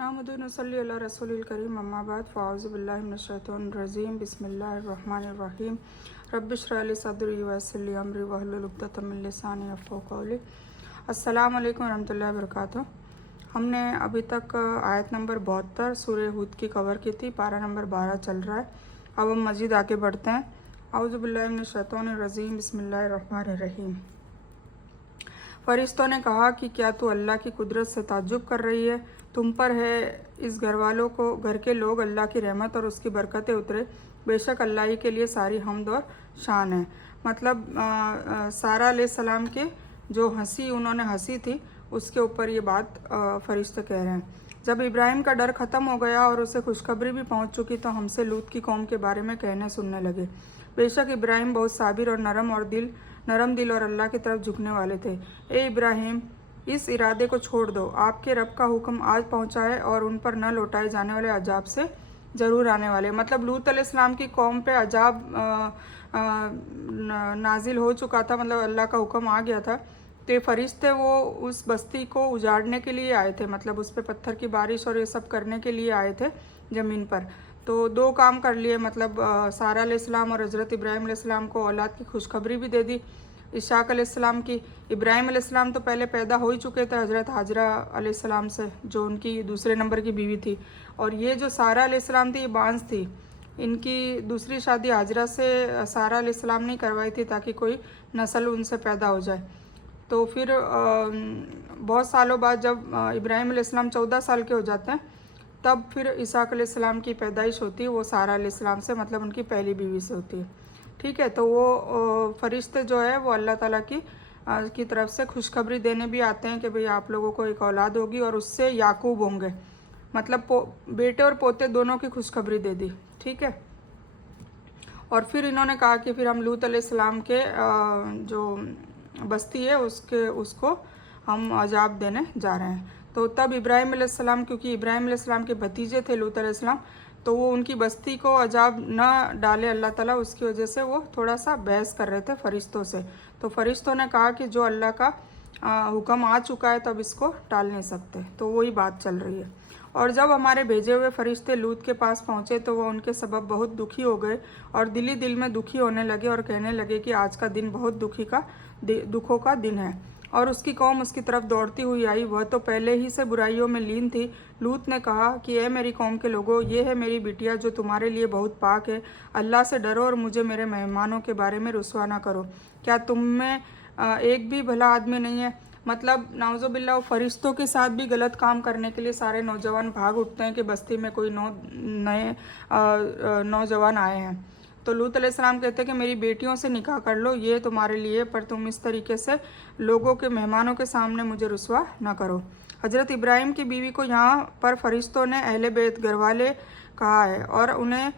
नामुद्दीन नसल्ली अला रसूलिल करीम अम्मा बाद फ़ाउज़ु बिल्लाहि मिनश शैतानिर रजीम बिस्मिल्लाहिर रहमानिर रहीम रब्बि इश्रह ली सदरी वयस्सिर ली अमरी वहलुल उक़दतम मिन लिसानी यफ़क़हू क़ौली। अस्सलामु अलैकुम वरहमतुल्लाहि वबरकातुहू। हमने अभी तक आयत नंबर 72 सूरह हूद की कवर की थी। पारा नंबर 12 चल रहा है। अब हम मज़ीद आगे बढ़ते हैं। औज़ु बिल्लाहि मिनश शैतानिर रजीम बिस्मिल्लाहिर रहमानिर रहीम। फरिश्तों ने कहा कि क्या तू अल्लाह की कुदरत से ताज्जुब कर रही है? तुम पर है इस घर के लोग अल्लाह की रहमत और उसकी बरकतें उतरे। बेशक अल्लाह ही के लिए सारी हम्द और शान है। मतलब सारा अलैहिस्सलाम के जो उन्होंने हंसी थी उसके ऊपर ये बात फरिश्ते कह रहे हैं। जब इब्राहिम का डर ख़त्म हो गया और उसे खुशखबरी भी पहुंच चुकी तो हमसे लूत की कौम के बारे में कहने सुनने लगे। बेशक इब्राहिम बहुत साबिर और नरम दिल और अल्लाह की तरफ झुकने वाले थे। ए इब्राहिम, इस इरादे को छोड़ दो। आपके रब का हुक्म आज पहुंचा है और उन पर न लौटाए जाने वाले अजाब से ज़रूर आने वाले। मतलब लूत अलैहिस्सलाम की कौम पे अजाब नाजिल हो चुका था, मतलब अल्लाह का हुक्म आ गया था। तो ये फरिश्ते वो उस बस्ती को उजाड़ने के लिए आए थे, मतलब उस पर पत्थर की बारिश और ये सब करने के लिए आए थे ज़मीन पर। तो दो काम कर लिए, मतलब सारा अलैहिस्सलाम और हज़रत इब्राहिम अलैहिस्सलाम को औलाद की खुशखबरी भी दे दी। इशाक अलैहिस्सलाम की। इब्राहिम अलैहिस्सलाम तो पहले पैदा हो ही चुके थे हज़रत हाजरा अलैहिस्सलाम से, जो उनकी दूसरे नंबर की बीवी थी। और ये जो सारा अलैहिस्सलाम थी ये बांझ थी। इनकी दूसरी शादी हाजरा से सारा अलैहिस्सलाम ने करवाई थी ताकि कोई नस्ल उनसे पैदा हो जाए। तो फिर बहुत सालों बाद जब इब्राहिम अलैहिस्सलाम 14 साल के हो जाते हैं तब फिर इसाक अलैहिस्सलाम की पैदाइश होती है। वो सारा अलैहिस्सलाम से, मतलब उनकी पहली बीवी से होती है। ठीक है, तो वो फरिश्ते जो है वो अल्लाह ताला की तरफ से खुशखबरी देने भी आते हैं कि भाई आप लोगों को एक औलाद होगी और उससे याकूब होंगे। मतलब बेटे और पोते दोनों की खुशखबरी दे दी। ठीक है, और फिर इन्होंने कहा कि फिर हम लूत अलैहिस्सलाम के जो बस्ती है उसको हम अजाब देने जा रहे हैं। तो तब इब्राहिम अलैहिस्सलाम, क्योंकि इब्राहिम अलैहिस्सलाम के भतीजे थे लूत अलैहिस्सलाम, तो वो उनकी बस्ती को अजाब न डाले अल्लाह ताला, उसकी वजह से वो थोड़ा सा बहस कर रहे थे फरिश्तों से। तो फरिश्तों ने कहा कि जो अल्लाह का हुक्म आ चुका है तब इसको टाल नहीं सकते। तो वही बात चल रही है। और जब हमारे भेजे हुए फरिश्ते लूत के पास पहुँचे तो वो उनके सबब बहुत दुखी हो गए और दिल में दुखी होने लगे और कहने लगे कि आज का दिन बहुत दुखों का दिन है। और उसकी कौम उसकी तरफ दौड़ती हुई आई। वह तो पहले ही से बुराइयों में लीन थी। लूत ने कहा कि ए मेरी कौम के लोगों, ये है मेरी बिटिया जो तुम्हारे लिए बहुत पाक है। अल्लाह से डरो और मुझे मेरे मेहमानों के बारे में रुसवा ना करो। क्या तुम में एक भी भला आदमी नहीं है? मतलब नाउज़ुबिल्लाह, फरिश्तों के साथ भी गलत काम करने के लिए सारे नौजवान भाग उठते हैं कि बस्ती में कोई नए नौजवान आए हैं। तो लूत अलैहिस्सलाम कहते हैं कि मेरी बेटियों से निकाह कर लो, ये तुम्हारे लिए, पर तुम इस तरीके से लोगों के मेहमानों के सामने मुझे रुसवा ना करो। हज़रत इब्राहिम की बीवी को यहाँ पर फरिश्तों ने अहले बैत घरवाले कहा है और उन्हें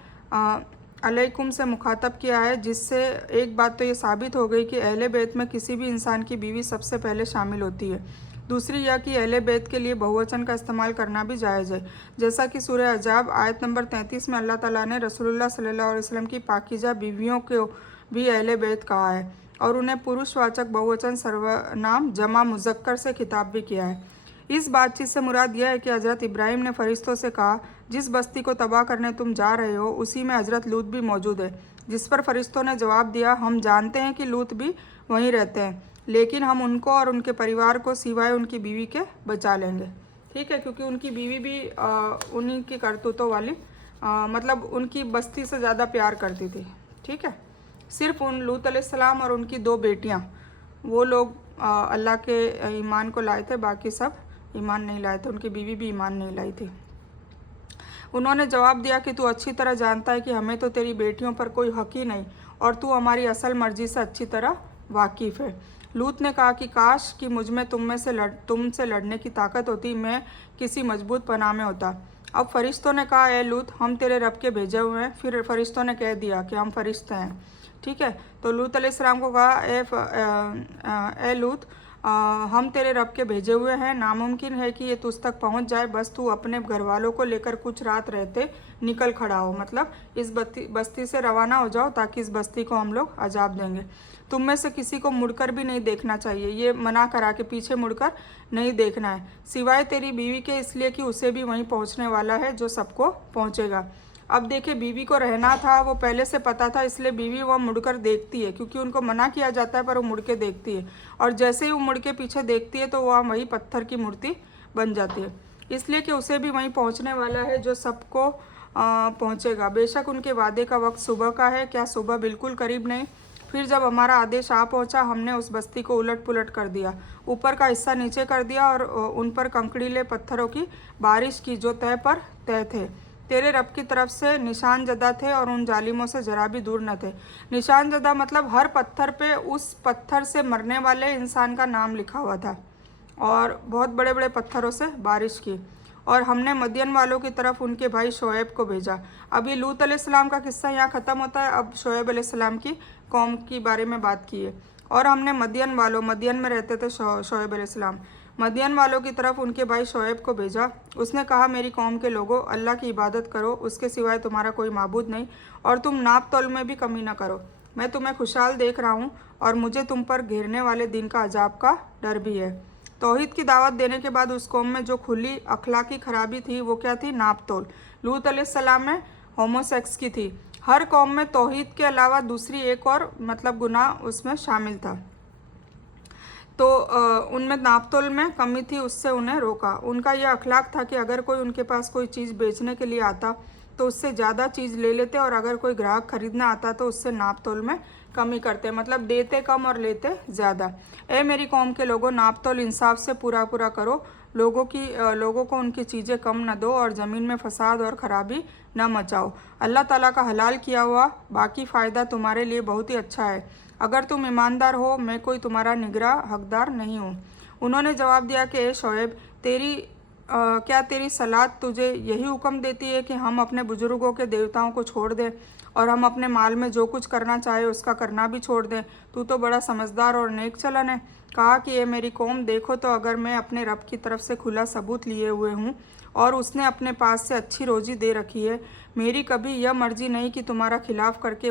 अलैकुम से मुखातब किया है, जिससे एक बात तो ये साबित हो गई कि अहले बैत में किसी भी इंसान की बीवी सबसे पहले शामिल होती है। दूसरी यह कि अहले बैत के लिए बहुवचन का इस्तेमाल करना भी जायज़ है, जैसा कि सूरह अहज़ाब आयत नंबर 33 में अल्लाह ताला ने रसूलुल्लाह सल्लल्लाहु अलैहि वसल्लम की पाकीज़ा बीवियों को भी अहले बैत कहा है और उन्हें पुरुषवाचक बहुवचन सर्वनाम जमा मुज़क्कर से खिताब भी किया है। इस बातचीत से मुराद यह है कि हज़रत इब्राहिम ने फरिश्तों से कहा, जिस बस्ती को तबाह करने तुम जा रहे हो उसी में हज़रत लूत भी मौजूद है। जिस पर फरिश्तों ने जवाब दिया, हम जानते हैं कि लूत भी वहीं रहते हैं, लेकिन हम उनको और उनके परिवार को सिवाय उनकी बीवी के बचा लेंगे। ठीक है, क्योंकि उनकी बीवी भी उन्हीं की करतूतों वाली, मतलब उनकी बस्ती से ज़्यादा प्यार करती थी। ठीक है, सिर्फ उन लूत अलैहिस्सलाम और उनकी 2 बेटियां, वो लोग अल्लाह के ईमान को लाए थे, बाकी सब ईमान नहीं लाए थे। उनकी बीवी भी ईमान नहीं लाई थी। उन्होंने जवाब दिया कि तू अच्छी तरह जानता है कि हमें तो तेरी बेटियों पर कोई हक ही नहीं और तू हमारी असल मर्जी से अच्छी तरह वाकिफ़ है। लूत ने कहा कि काश कि मुझ में तुमसे लड़ने की ताकत होती, मैं किसी मजबूत पनाह में होता। अब फरिश्तों ने कहा, ए लूत, हम तेरे रब के भेजे हुए हैं। फिर फरिश्तों ने कह दिया कि हम फरिश्ते हैं। ठीक है, तो लूत अलैहिस्सलाम को कहा, ए लूत, हम तेरे रब के भेजे हुए हैं, नामुमकिन है कि ये तुझ तक पहुंच जाए, बस तू अपने घर वालों को लेकर कुछ रात रहते निकल खड़ा हो, मतलब इस बस्ती से रवाना हो जाओ ताकि इस बस्ती को हम लोग अजाब देंगे। तुम में से किसी को मुड़कर भी नहीं देखना चाहिए, ये मना करा के पीछे मुड़कर नहीं देखना है, सिवाय तेरी बीवी के, इसलिए कि उसे भी वहीं पहुंचने वाला है जो सबको पहुंचेगा। अब देखिए, बीवी को रहना था, वो पहले से पता था, इसलिए बीवी वो मुड़कर देखती है, क्योंकि उनको मना किया जाता है पर वो मुड़ के देखती है, और जैसे ही वो मुड़ के पीछे देखती है तो वह वही पत्थर की मूर्ति बन जाती है, इसलिए कि उसे भी वहीं पहुंचने वाला है जो सबको पहुंचेगा। बेशक उनके वादे का वक्त सुबह का है, क्या सुबह बिल्कुल करीब नहीं। फिर जब हमारा आदेश आ पहुंचा, हमने उस बस्ती को उलट पुलट कर दिया, ऊपर का हिस्सा नीचे कर दिया और उन पर कंकड़ीले पत्थरों की बारिश की जो तय पर तय थे। तेरे रब की तरफ से निशान जदा थे और उन जालिमों से जरा भी दूर न थे। निशान जदा मतलब हर पत्थर पे उस पत्थर से मरने वाले इंसान का नाम लिखा हुआ था, और बहुत बड़े बड़े पत्थरों से बारिश की। और हमने मदियन वालों की तरफ उनके भाई शोएब को भेजा। अब ये लूत अलैहिस्सलाम का किस्सा यहाँ ख़त्म होता है, अब शोएब अलैहिस्सलाम की कौम की बारे में बात की है। और हमने मदियन में रहते थे शोएब अलैहिस्सलाम, मदियन वालों की तरफ उनके भाई शोएब को भेजा। उसने कहा, मेरी कौम के लोगों, अल्लाह की इबादत करो, उसके सिवाय तुम्हारा कोई माबूद नहीं, और तुम नाप तोल में भी कमी न करो। मैं तुम्हें खुशहाल देख रहा हूँ और मुझे तुम पर घेरने वाले दिन का अजाब का डर भी है। तौहीद की दावत देने के बाद उस कौम में जो खुली अखलाकी खराबी थी वो क्या थी? नाप तोल। लूत अलैहिस्सलाम में होमोसेक्स की थी। हर कौम में तौहीद के अलावा दूसरी एक और मतलब गुनाह उसमें शामिल था, तो उनमें नापतोल में कमी थी, उससे उन्हें रोका। उनका यह अखलाक था कि अगर कोई उनके पास कोई चीज़ बेचने के लिए आता तो उससे ज़्यादा चीज़ ले लेते, और अगर कोई ग्राहक खरीदना आता तो उससे नापतोल में कमी करते, मतलब देते कम और लेते ज़्यादा। ए मेरी कौम के लोगों, नापतोल इंसाफ से पूरा पूरा करो, लोगों को उनकी चीज़ें कम न दो और ज़मीन में फसाद और ख़राबी न मचाओ। अल्लाह ताला का हलाल किया हुआ बाकी फ़ायदा तुम्हारे लिए बहुत ही अच्छा है। अगर तुम ईमानदार हो, मैं कोई तुम्हारा निगराह हकदार नहीं हूँ। उन्होंने जवाब दिया कि ए शोएब, क्या तेरी सलात तुझे यही हुक्म देती है कि हम अपने बुजुर्गों के देवताओं को छोड़ दें और हम अपने माल में जो कुछ करना चाहे उसका करना भी छोड़ दें? तू तो बड़ा समझदार और नेक चलन है। कहा कि ये मेरी कौम, देखो तो अगर मैं अपने रब की तरफ से खुला सबूत लिए हुए हूँ और उसने अपने पास से अच्छी रोजी दे रखी है, मेरी कभी यह मर्जी नहीं कि तुम्हारा खिलाफ करके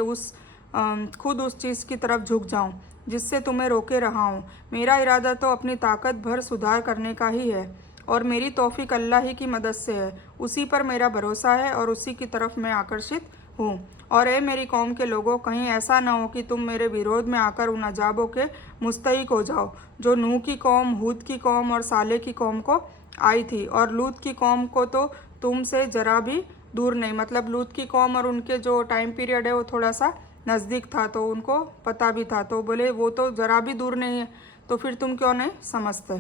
खुद उस चीज़ की तरफ झुक जाऊं जिससे तुम्हें रोके रहा हूं। मेरा इरादा तो अपनी ताकत भर सुधार करने का ही है, और मेरी तौफीक अल्लाह ही की मदद से है। उसी पर मेरा भरोसा है और उसी की तरफ मैं आकर्षित हूँ। और ए मेरी कौम के लोगों, कहीं ऐसा ना हो कि तुम मेरे विरोध में आकर उन अजाबों के मुस्तहिक हो जाओ जो नूह की कौम, हूद की कौम और साले की कौम को आई थी, और लूत की कौम को तो तुमसे जरा भी दूर नहीं। मतलब लूत की कौम और उनके जो टाइम पीरियड है वो थोड़ा सा नज़दीक था, तो उनको पता भी था, तो बोले वो तो ज़रा भी दूर नहीं है, तो फिर तुम क्यों नहीं समझते?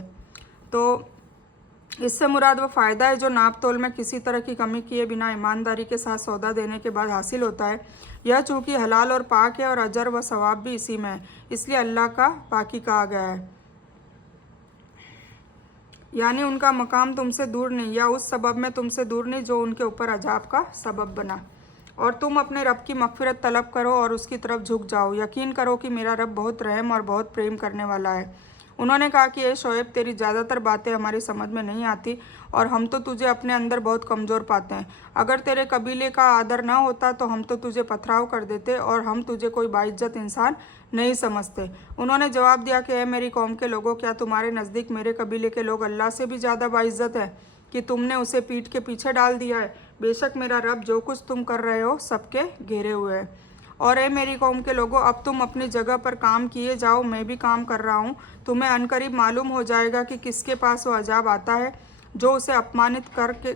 तो इससे मुराद वो फ़ायदा है जो नाप तोल में किसी तरह की कमी किए बिना ईमानदारी के साथ सौदा देने के बाद हासिल होता है। यह चूँकि हलाल और पाक है और अजर व सवाब भी इसी में है, इसलिए अल्लाह का पाकी कहा गया है। यानी उनका मकाम तुमसे दूर नहीं, या उस सबब में तुमसे दूर नहीं जो उनके ऊपर अजाब का सबब बना। और तुम अपने रब की मग़फ़िरत तलब करो और उसकी तरफ झुक जाओ। यकीन करो कि मेरा रब बहुत रहम और बहुत प्रेम करने वाला है। उन्होंने कहा कि ए शोएब, तेरी ज़्यादातर बातें हमारी समझ में नहीं आती और हम तो तुझे अपने अंदर बहुत कमज़ोर पाते हैं। अगर तेरे कबीले का आदर ना होता तो हम तो तुझे पथराव कर देते और हम तुझे कोई बाइज्जत इंसान नहीं समझते। उन्होंने जवाब दिया कि ए मेरी कौम के लोगों, क्या तुम्हारे नज़दीक मेरे कबीले के लोग अल्लाह से भी ज़्यादा बाइज्जत है कि तुमने उसे पीठ के पीछे डाल दिया है? बेशक मेरा रब जो कुछ तुम कर रहे हो सबके घेरे हुए है। और ए मेरी कौम के लोगों, अब तुम अपनी जगह पर काम किए जाओ, मैं भी काम कर रहा हूँ। तुम्हें अनकरीब मालूम हो जाएगा कि किसके पास वो अजाब आता है जो उसे अपमानित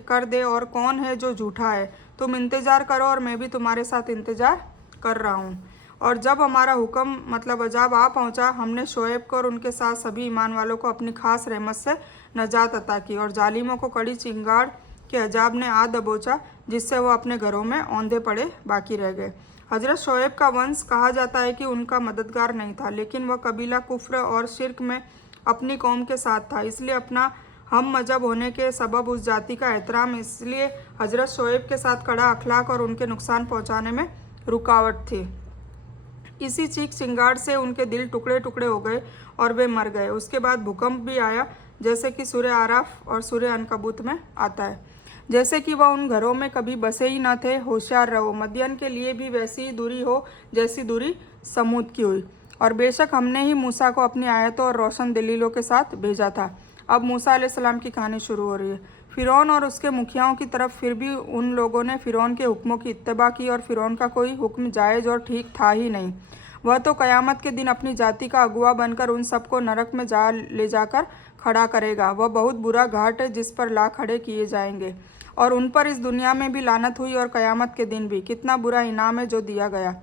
कर दे और कौन है जो झूठा है। तुम इंतज़ार करो और मैं भी तुम्हारे साथ इंतज़ार कर रहा हूँ। और जब हमारा हुक्म मतलब अजाब आ पहुँचा, हमने शोएब को और उनके साथ सभी ईमान वालों को अपनी खास रहमत से नजात अता की, और जालिमों को कड़ी चिंगाड़ के अजाब ने आ दबोचा जिससे वो अपने घरों में औंधे पड़े बाकी रह गए। हजरत शोएब का वंश कहा जाता है कि उनका मददगार नहीं था, लेकिन वह कबीला कुफ्र और शिरक में अपनी कौम के साथ था, इसलिए अपना हम मजहब होने के सबब उस जाति का एहतराम, इसलिए हजरत शोएब के साथ कड़ा अखलाक और उनके नुकसान पहुंचाने में रुकावट थी। इसी चीख चिंगार से उनके दिल टुकड़े टुकड़े हो गए और वे मर गए। उसके बाद भूकंप भी आया, जैसे कि सूर्य आराफ और सूर्य अनकबूत में आता है, जैसे कि वह उन घरों में कभी बसे ही न थे। होशियार रहो, मदियन के लिए भी वैसी ही दूरी हो जैसी दूरी समूद की हुई। और बेशक हमने ही मूसा को अपनी आयतों और रोशन दलीलों के साथ भेजा था। अब मूसा अलैहिस्सलाम की कहानी शुरू हो रही है। फ़िरौन और उसके मुखियाओं की तरफ फिर भी उन लोगों ने फ़िरौन के हुक्मों की इत्तबा की, और फ़िरौन का कोई हुक्म जायज़ और ठीक था ही नहीं। वह तो क़यामत के दिन अपनी जाति का अगुआ बनकर उन सबको नरक में ले जाकर खड़ा करेगा। वह बहुत बुरा घाट है जिस पर ला खड़े किए जाएंगे, और उन पर इस दुनिया में भी लानत हुई और क़यामत के दिन भी। कितना बुरा इनाम है जो दिया गया।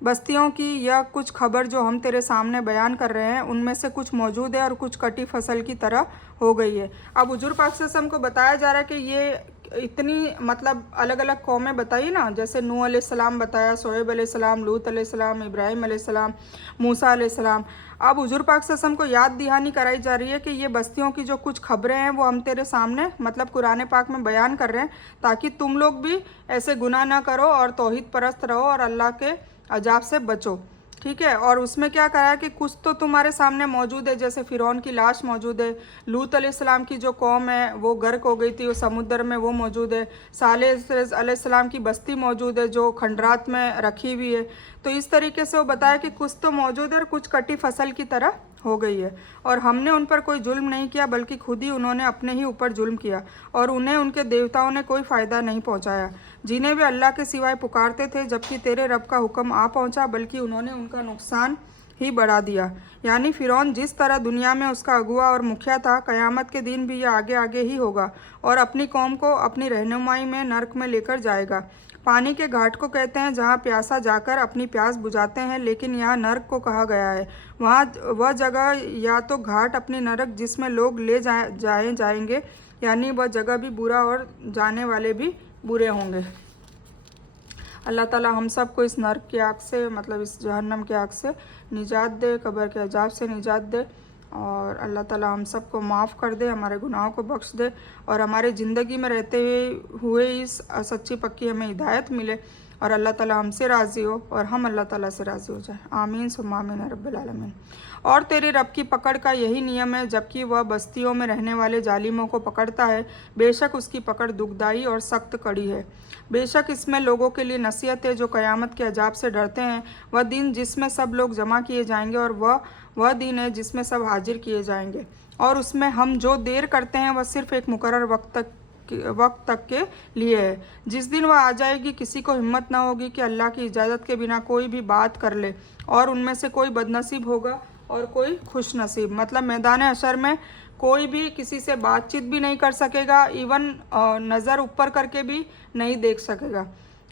बस्तियों की यह कुछ खबर जो हम तेरे सामने बयान कर रहे हैं, उनमें से कुछ मौजूद है और कुछ कटी फसल की तरह हो गई है। अब हुजूर पाक सल्लल्लाहु अलैहि वसल्लम को बताया जा रहा है कि ये इतनी मतलब अलग अलग कौमें बताई ना, जैसे नूह अलैहिस्सलाम बताया, शोएब अलैहिस्सलाम, लूत अलैहिस्सलाम, इब्राहिम अलैहिस्सलाम, मूसा अलैहिस्सलाम। अब हुजूर पाक सल्लल्लाहु अलैहि वसल्लम को याद दहानी कराई जा रही है कि ये बस्तियों की जो कुछ खबरें हैं वो हम तेरे सामने मतलब कुरान पाक में बयान कर रहे हैं, ताकि तुम लोग भी ऐसे गुनाह ना करो और तौहीद परस्त रहो और अल्लाह के अजाब से बचो। ठीक है। और उसमें क्या कहा है कि कुछ तो तुम्हारे सामने मौजूद है, जैसे फ़िरौन की लाश मौजूद है, लूत अलैहिस्सलाम की जो कौम है वो गर्क हो गई थी वो समुद्र में, वो मौजूद है, सालेह अलैहिस्सलाम की बस्ती मौजूद है जो खंडरात में रखी हुई है। तो इस तरीके से वो बताया कि कुछ तो मौजूद है और कुछ कटी फसल की तरह हो गई है। और हमने उन पर कोई जुल्म नहीं किया, बल्कि खुद ही उन्होंने अपने ही ऊपर जुल्म किया, और उन्हें उनके देवताओं ने कोई फ़ायदा नहीं पहुंचाया, जिन्हें वे अल्लाह के सिवाय पुकारते थे, जबकि तेरे रब का हुक्म आ पहुंचा, बल्कि उन्होंने उनका नुकसान ही बढ़ा दिया। यानी फ़िरौन जिस तरह दुनिया में उसका अगुआ और मुखिया था, क़यामत के दिन भी यह आगे आगे ही होगा और अपनी कौम को अपनी रहनुमाई में नरक में लेकर जाएगा। पानी के घाट को कहते हैं जहाँ प्यासा जाकर अपनी प्यास बुझाते हैं, लेकिन यहाँ नरक को कहा गया है। वहाँ वह जगह या तो घाट अपनी नरक जिसमें लोग ले जाएंगे, यानी वह जगह भी बुरा और जाने वाले भी बुरे होंगे। अल्लाह ताला हम सब को इस नरक की आग से मतलब इस जहन्नम की आग से निजात दे, कब्र के अजाब से निजात दे, और अल्लाह ताला हम सब को माफ़ कर दे, हमारे गुनाहों को बख्श दे, और हमारे ज़िंदगी में रहते हुए इस सच्ची पक्की हमें हिदायत मिले, और अल्लाह ताला हमसे राज़ी हो और हम अल्लाह ताला से राज़ी हो जाए। आमीन सुम्मा आमीन या रब्बिल आलमीन। और तेरे रब की पकड़ का यही नियम है, जबकि वह बस्तियों में रहने वाले जालिमों को पकड़ता है, बेशक उसकी पकड़ दुखदाई और सख्त कड़ी है। बेशक इसमें लोगों के लिए नसीहत है जो क़यामत के अजाब से डरते हैं। वह दिन जिसमें सब लोग जमा किए जाएंगे, और वह दिन है जिसमें सब हाजिर किए जाएंगे, और उसमें हम जो देर करते हैं वह सिर्फ़ एक मुकर्रर वक्त तक के लिए है। जिस दिन वह आ जाएगी, किसी को हिम्मत ना होगी कि अल्लाह की इजाज़त के बिना कोई भी बात कर ले, और उनमें से कोई बदनसीब होगा और कोई खुश नसीब। मतलब मैदान हशर में कोई भी किसी से बातचीत भी नहीं कर सकेगा, इवन नज़र ऊपर करके भी नहीं देख सकेगा,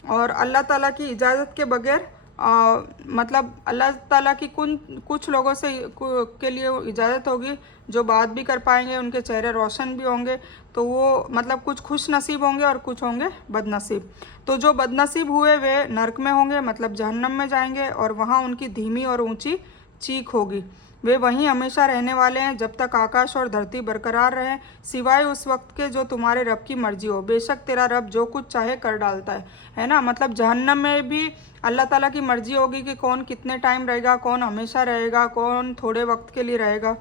और अल्लाह ताला की इजाज़त के बगैर मतलब अल्लाह ताला की कुछ लोगों से के लिए इजाज़त होगी जो बात भी कर पाएंगे, उनके चेहरे रोशन भी होंगे, तो वो मतलब कुछ खुश नसीब होंगे और कुछ होंगे बदनसीब। तो जो बदनसीब हुए वे नरक में होंगे, मतलब जहन्नम में जाएंगे, और वहाँ उनकी धीमी और ऊंची चीख होगी। वे वहीं हमेशा रहने वाले हैं जब तक आकाश और धरती बरकरार रहें, सिवाय उस वक्त के जो तुम्हारे रब की मर्जी हो। बेशक तेरा रब जो कुछ चाहे कर डालता है ना। मतलब जहन्नम में भी अल्लाह ताला की मर्जी होगी कि कौन कितने टाइम रहेगा, कौन हमेशा रहेगा, कौन थोड़े वक्त के लिए रहेगा।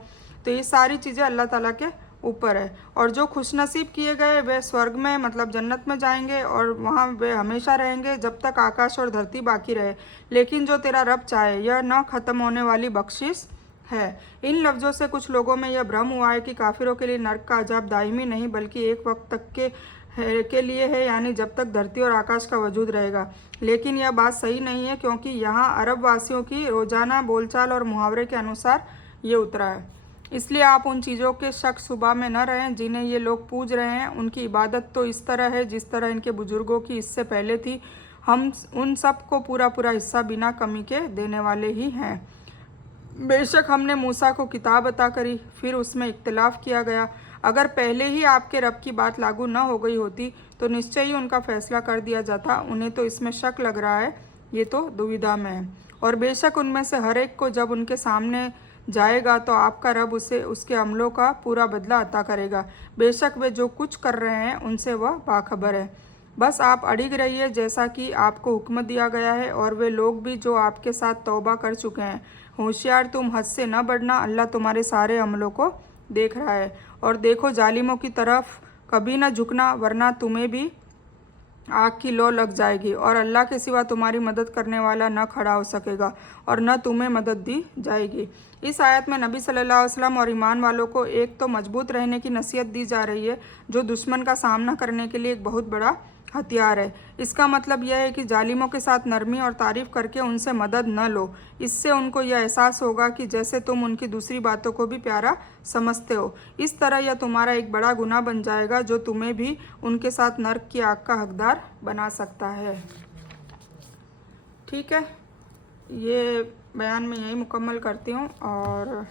तो ये सारी चीज़ें अल्लाह ताला के ऊपर है। और जो खुशनसीब किए गए वे स्वर्ग में मतलब जन्नत में जाएंगे, और वहाँ वे हमेशा रहेंगे जब तक आकाश और धरती बाकी रहे। लेकिन जो तेरा रब चाहे, यह न ख़त्म होने वाली बख्शिश है। इन लफ्ज़ों से कुछ लोगों में यह भ्रम हुआ है कि काफिरों के लिए नरक का अजाब दायमी नहीं बल्कि एक वक्त तक के लिए है, यानी जब तक धरती और आकाश का वजूद रहेगा। लेकिन यह बात सही नहीं है, क्योंकि यहाँ अरब वासियों की रोज़ाना बोलचाल और मुहावरे के अनुसार ये उतरा है। इसलिए आप उन चीज़ों के शक शुबा में न रहें जिन्हें ये लोग पूज रहे हैं। उनकी इबादत तो इस तरह है जिस तरह इनके बुजुर्गों की इससे पहले थी। हम उन सब को पूरा पूरा हिस्सा बिना कमी के देने वाले ही हैं। बेशक हमने मूसा को किताब अता करी, फिर उसमें इख्तिलाफ किया गया। अगर पहले ही आपके रब की बात लागू न हो गई होती तो निश्चय ही उनका फैसला कर दिया जाता। उन्हें तो इसमें शक लग रहा है, ये तो दुविधा में है। और बेशक उनमें से हर एक को जब उनके सामने जाएगा तो आपका रब उसे उसके अमलों का पूरा बदला अता करेगा। बेशक वे जो कुछ कर रहे हैं उनसे वह बाखबर है। बस आप अड़िग रहिए जैसा कि आपको हुक्म दिया गया है, और वे लोग भी जो आपके साथ तौबा कर चुके हैं। होशियार तुम हद से न बढ़ना, अल्लाह तुम्हारे सारे अमलों को देख रहा है। और देखो जालिमों की तरफ कभी न झुकना, वरना तुम्हें भी आग की लौ लग जाएगी, और अल्लाह के सिवा तुम्हारी मदद करने वाला न खड़ा हो सकेगा और न तुम्हें मदद दी जाएगी। इस आयत में नबी सल्लल्लाहु अलैहि वसल्लम और ईमान वालों को एक तो मजबूत रहने की नसीहत दी जा रही है, जो दुश्मन का सामना करने के लिए एक बहुत बड़ा हथियार है। इसका मतलब यह है कि जालिमों के साथ नरमी और तारीफ़ करके उनसे मदद न लो। इससे उनको यह एहसास होगा कि जैसे तुम उनकी दूसरी बातों को भी प्यारा समझते हो। इस तरह यह तुम्हारा एक बड़ा गुनाह बन जाएगा, जो तुम्हें भी उनके साथ नर्क की आग का हकदार बना सकता है। ठीक है, ये बयान मैं यही मुकम्मल करती हूँ। और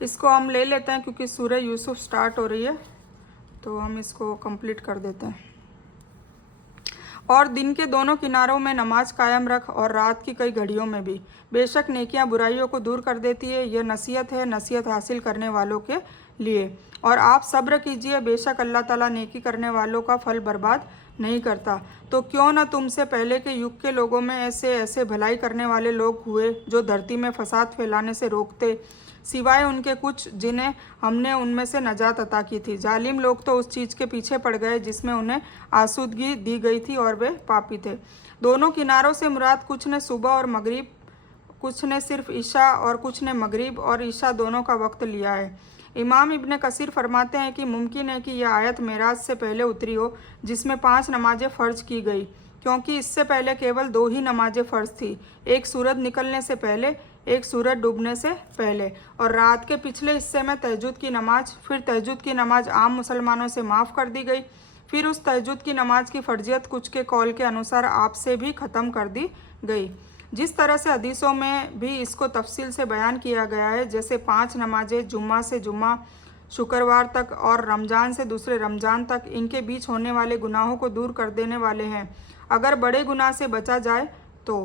इसको हम ले लेते हैं, क्योंकि सूरह यूसुफ स्टार्ट हो रही है, तो हम इसको कंप्लीट कर देते हैं। और दिन के दोनों किनारों में नमाज कायम रख, और रात की कई घड़ियों में भी। बेशक नेकियां बुराइयों को दूर कर देती है। यह नसीहत है नसीहत हासिल करने वालों के लिए। और आप सब्र कीजिए, बेशक अल्लाह ताला नेकी करने वालों का फल बर्बाद नहीं करता। तो क्यों न तुमसे पहले के युग के लोगों में ऐसे भलाई करने वाले लोग हुए, जो धरती में फसाद फैलाने से रोकते, सिवाय उनके कुछ जिन्हें हमने उनमें से नजात अता की थी। जालिम लोग तो उस चीज़ के पीछे पड़ गए जिसमें उन्हें आसूदगी दी गई थी, और वे पापी थे। दोनों किनारों से मुराद कुछ ने सुबह और मगरिब, कुछ ने सिर्फ ईशा और कुछ ने मगरिब और ईशा दोनों का वक्त लिया है। इमाम इब्न कसीर फरमाते हैं कि मुमकिन है कि यह आयत मेराज से पहले उतरी हो, जिसमें 5 नमाजें फ़र्ज की गई, क्योंकि इससे पहले केवल 2 ही नमाजें फ़र्ज थी, एक सूरज निकलने से पहले, एक सूरज डूबने से पहले। और रात के पिछले हिस्से में तहज्जुद की नमाज, फिर तहज्जुद की नमाज आम मुसलमानों से माफ़ कर दी गई। फिर उस तहज्जुद की नमाज की फ़र्जियत कुछ के कौल के अनुसार आपसे भी ख़त्म कर दी गई। जिस तरह से हदीसों में भी इसको तफसील से बयान किया गया है, जैसे 5 नमाजें जुम्मा से जुम्मा, शुक्रवार तक और रमज़ान से दूसरे रमज़ान तक, इनके बीच होने वाले गुनाहों को दूर कर देने वाले हैं। अगर बड़े गुनाह से बचा जाए तो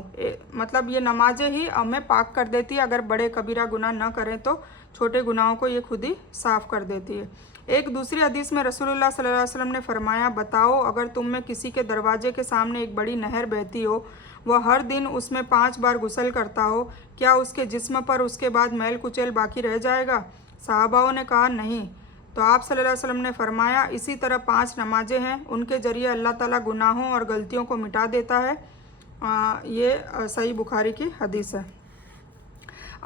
मतलब ये नमाजें ही हमें पाक कर देती है। अगर बड़े कबीरा गुनाह न करें तो छोटे गुनाहों को ये खुद ही साफ़ कर देती है। एक दूसरी हदीस में रसूलुल्लाह सल्लल्लाहु अलैहि वसल्लम ने फरमाया, बताओ अगर तुम में किसी के दरवाजे के सामने एक बड़ी नहर बहती हो, वह हर दिन उसमें 5 बार गुस्ल करता हो, क्या उसके जिस्म पर उसके बाद मैल कुचैल बाकी रह जाएगा? सहाबाओं ने कहा नहीं। तो आप सल्लल्लाहु अलैहि वसल्लम ने फरमाया, इसी तरह 5 नमाजें हैं, उनके ज़रिए अल्लाह ताला गुनाहों और गलतियों को मिटा देता है। ये सही बुखारी की हदीस है।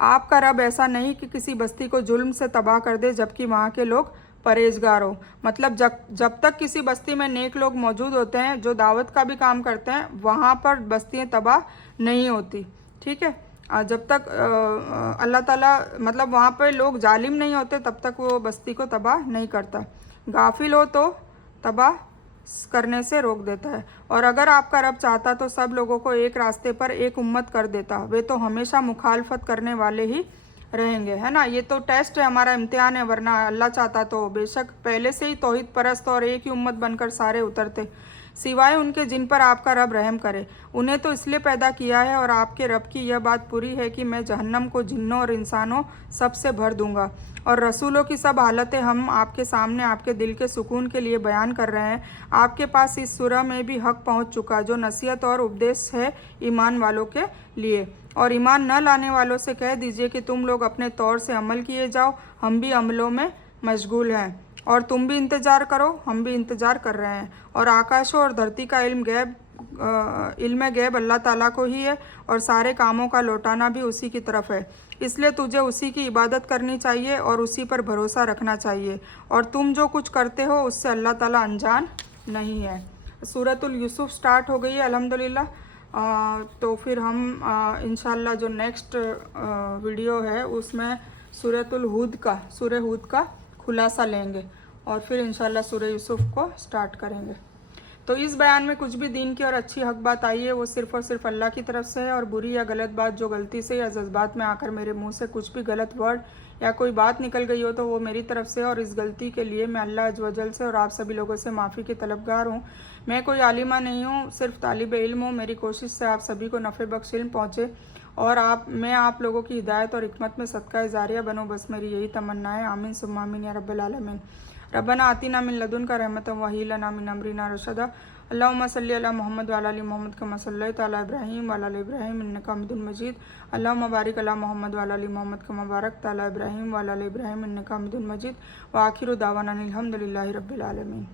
आपका रब ऐसा नहीं कि किसी बस्ती को जुल्म से तबाह कर दे जबकि वहाँ के लोग परहेजगार हो। मतलब जब तक किसी बस्ती में नेक लोग मौजूद होते हैं जो दावत का भी काम करते हैं, वहाँ पर बस्तियाँ तबाह नहीं होती। ठीक है, जब तक अल्लाह ताला मतलब वहाँ पर लोग जालिम नहीं होते, तब तक वो बस्ती को तबाह नहीं करता। गाफिल हो तो तबाह करने से रोक देता है। और अगर आपका रब चाहता तो सब लोगों को एक रास्ते पर एक उम्मत कर देता। वे तो हमेशा मुखालफत करने वाले ही रहेंगे, है ना। ये तो टेस्ट है, हमारा इम्तिहान है, वरना अल्लाह चाहता तो बेशक पहले से ही तौहीद परस्त और एक ही उम्मत बनकर सारे उतरते, सिवाय उनके जिन पर आपका रब रहम करे। उन्हें तो इसलिए पैदा किया है, और आपके रब की यह बात पूरी है कि मैं जहन्नम को जिन्नों और इंसानों सब से भर दूंगा। और रसूलों की सब हालतें हम आपके सामने आपके दिल के सुकून के लिए बयान कर रहे हैं। आपके पास इस सूरह में भी हक पहुंच चुका, जो नसीहत और उपदेश है ईमान वालों के लिए। और ईमान न लाने वालों से कह दीजिए कि तुम लोग अपने तौर से अमल किए जाओ, हम भी अमलों में मशगूल हैं, और तुम भी इंतज़ार करो, हम भी इंतज़ार कर रहे हैं। और आकाशों और धरती का इल्म गैब अल्लाह ताला को ही है, और सारे कामों का लौटाना भी उसी की तरफ है। इसलिए तुझे उसी की इबादत करनी चाहिए और उसी पर भरोसा रखना चाहिए, और तुम जो कुछ करते हो उससे अल्लाह ताला अनजान नहीं है। सूरतुल यूसुफ स्टार्ट हो गई है अल्हम्दुलिल्लाह। तो फिर हम इंशाल्लाह जो नेक्स्ट वीडियो है उसमें सूरह हूद का खुलासा लेंगे, और फिर इंशाल्लाह सूरह यूसुफ को स्टार्ट करेंगे। तो इस बयान में कुछ भी दीन की और अच्छी हक बात आई है वो सिर्फ़ और सिर्फ अल्लाह की तरफ से है, और बुरी या गलत बात जो गलती से या जज्बात में आकर मेरे मुंह से कुछ भी गलत वर्ड या कोई बात निकल गई हो तो वो मेरी तरफ से, और इस गलती के लिए मैं अल्लाह अज़्ज़ वजल से और आप सभी लोगों से माफ़ी की तलबगार हूँ। मैं कोई आलिमा नहीं हूँ, सिर्फ तालिब इल्म हूँ। मेरी कोशिश से आप सभी को नफ़े बख्श इल्म पहुँचे, और मैं आप लोगों की हिदायत और हिकमत में सदका जारिया बनूँ, बस मेरी यही तमन्ना है। आमीन सुम्मा आमीन या रब्बिल आलमीन। रब्बना आतिना मिन लदुनका रहमतन व हय्यि लना मिन अमरिना रशदा। अल्लाहुम्मा सल्लि अला मोहम्मद व अला आलि मोहम्मद कमा सल्लैता अला इब्राहीम व अला आलि इब्राहीम इन्नका हमीदुम मजीद। अल्लाहुम्मा बारिक अला मोहम्मद व अला आलि मोहम्मद कमा बारकता अला इब्राहीम व अला आलि इब्राहीम इन्नका हमीदुम मजीद। व आखिरु दावाना अनिल हम्दुलिल्लाहि रब्बिल आलमीन।